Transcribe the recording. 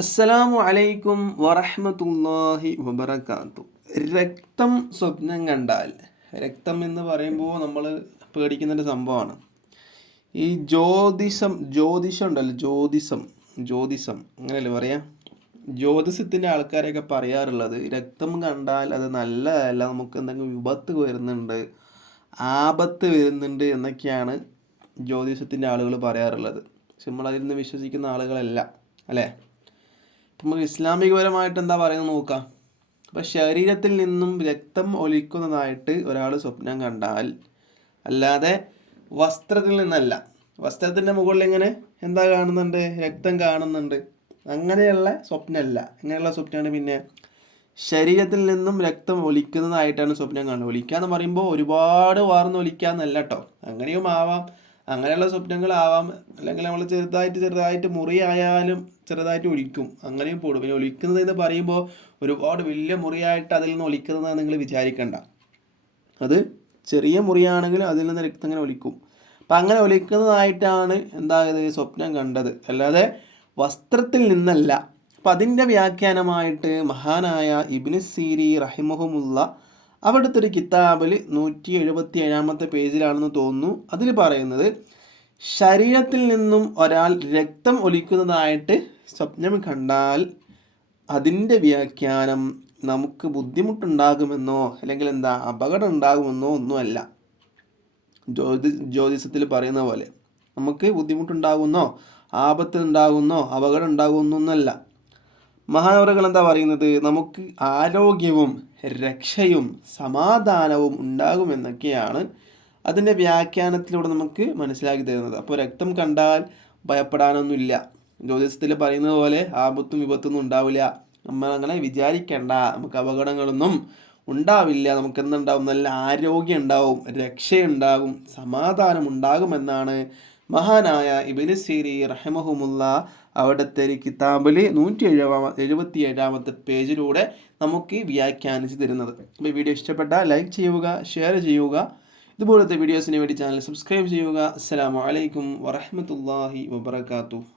അസ്സലാമു അലൈക്കും വറഹ്മത്തുള്ളാഹി വബറകാത്തു. രക്തം സ്വപ്നം കണ്ടാൽ, രക്തം എന്ന് പറയുമ്പോൾ നമ്മൾ പേടിക്കുന്നൊരു സംഭവമാണ്. ഈ ജ്യോതിഷം ഉണ്ടല്ലോ, ജ്യോതിഷം അങ്ങനെയല്ലേ പറയാ. ജ്യോതിഷത്തിൻ്റെ ആൾക്കാരെയൊക്കെ പറയാറുള്ളത് രക്തം കണ്ടാൽ അത് നല്ലതല്ല, നമുക്ക് എന്തെങ്കിലും വിപത്ത് വരുന്നുണ്ട്, ആപത്ത് വരുന്നുണ്ട് എന്നൊക്കെയാണ് ജ്യോതിഷത്തിൻ്റെ ആളുകൾ പറയാറുള്ളത്. പക്ഷെ നമ്മളതിൽ നിന്ന് വിശ്വസിക്കുന്ന ആളുകളല്ല, അല്ലേ? നമുക്ക് ഇസ്ലാമികപരമായിട്ട് എന്താ പറയുന്നത് നോക്കാം. അപ്പം ശരീരത്തിൽ നിന്നും രക്തം ഒലിക്കുന്നതായിട്ട് ഒരാൾ സ്വപ്നം കണ്ടാൽ, അല്ലാതെ വസ്ത്രത്തിൽ നിന്നല്ല. വസ്ത്രത്തിൻ്റെ മുകളിൽ ഇങ്ങനെ എന്താ കാണുന്നുണ്ട്? രക്തം കാണുന്നുണ്ട്. അങ്ങനെയുള്ള സ്വപ്നമല്ല. അങ്ങനെയുള്ള സ്വപ്നമാണ് പിന്നെ ശരീരത്തിൽ നിന്നും രക്തം ഒലിക്കുന്നതായിട്ടാണ് സ്വപ്നം കാണുന്നത്. ഒലിക്കുക എന്ന് പറയുമ്പോൾ ഒരുപാട് വാർന്ന് ഒലിക്കുക എന്നല്ല കേട്ടോ. അങ്ങനെയും ആവാം, അങ്ങനെയുള്ള സ്വപ്നങ്ങളാവാം. അല്ലെങ്കിൽ നമ്മൾ ചെറുതായിട്ട് മുറിയായാലും ചെറുതായിട്ട് ഒലിക്കും, അങ്ങനെയും പോടും. പിന്നെ ഒലിക്കുന്നത് എന്ന് പറയുമ്പോൾ ഒരുപാട് വലിയ മുറിയായിട്ട് അതിൽ നിന്ന് ഒലിക്കുന്നതാണ് നിങ്ങൾ വിചാരിക്കേണ്ട. അത് ചെറിയ മുറിയാണെങ്കിൽ അതിൽ നിന്ന് രക്തം ഇങ്ങനെ ഒലിക്കും. അപ്പം അങ്ങനെ ഒലിക്കുന്നതായിട്ടാണ് എന്തായത് സ്വപ്നം കണ്ടത്, അല്ലാതെ വസ്ത്രത്തിൽ നിന്നല്ല. അപ്പം അതിൻ്റെ വ്യാഖ്യാനമായിട്ട് മഹാനായ ഇബ്നു സീരി റഹിമഹുമുള്ള അവിടുത്തെ ഒരു കിതാബിൽ 177 പേജിലാണെന്ന് തോന്നുന്നു. അതിൽ പറയുന്നത്, ശരീരത്തിൽ നിന്നും ഒരാൾ രക്തം ഒലിക്കുന്നതായിട്ട് സ്വപ്നം കണ്ടാൽ അതിൻ്റെ വ്യാഖ്യാനം നമുക്ക് ബുദ്ധിമുട്ടുണ്ടാകുമെന്നോ അല്ലെങ്കിൽ അപകടം ഉണ്ടാകുമെന്നോ ഒന്നുമല്ല. ജ്യോതിഷത്തിൽ പറയുന്ന പോലെ നമുക്ക് ബുദ്ധിമുട്ടുണ്ടാകുന്നോ ആപത്ത് ഉണ്ടാകുന്നോ അപകടം ഉണ്ടാകുന്നൊന്നല്ല. മഹാനവറുകൾ എന്താ പറയുന്നത്? നമുക്ക് ആരോഗ്യവും രക്ഷയും സമാധാനവും ഉണ്ടാകുമെന്നൊക്കെയാണ് അതിൻ്റെ വ്യാഖ്യാനത്തിലൂടെ നമുക്ക് മനസ്സിലാക്കി തരുന്നത്. അപ്പോൾ രക്തം കണ്ടാൽ ഭയപ്പെടാനൊന്നുമില്ല. ജ്യോതിഷത്തിൽ പറയുന്നത് പോലെ ആപത്തും വിപത്തൊന്നും ഉണ്ടാവില്ല. നമ്മൾ അങ്ങനെ വിചാരിക്കേണ്ട. നമുക്ക് അപകടങ്ങളൊന്നും ഉണ്ടാവില്ല. നമുക്ക് എന്തുണ്ടാവും? നല്ല ആരോഗ്യം ഉണ്ടാവും, രക്ഷയുണ്ടാകും, സമാധാനം ഉണ്ടാകുമെന്നാണ് മഹാനായ ഇബ്നു സീരി റഹിമഹുമുള്ള അവിടുത്തെ ഒരു കിതാബിൽ 177 പേജിലൂടെ നമുക്ക് വ്യാഖ്യാനിച്ച് തരുന്നത്. അപ്പോൾ ഈ വീഡിയോ ഇഷ്ടപ്പെട്ടാൽ ലൈക്ക് ചെയ്യുക, ഷെയർ ചെയ്യുക. ഇതുപോലത്തെ വീഡിയോസിന് വേണ്ടി ചാനൽ സബ്സ്ക്രൈബ് ചെയ്യുക. അസ്സലാമു അലൈക്കും വറഹ്മത്തുള്ളാഹി വബറകാതുഹു.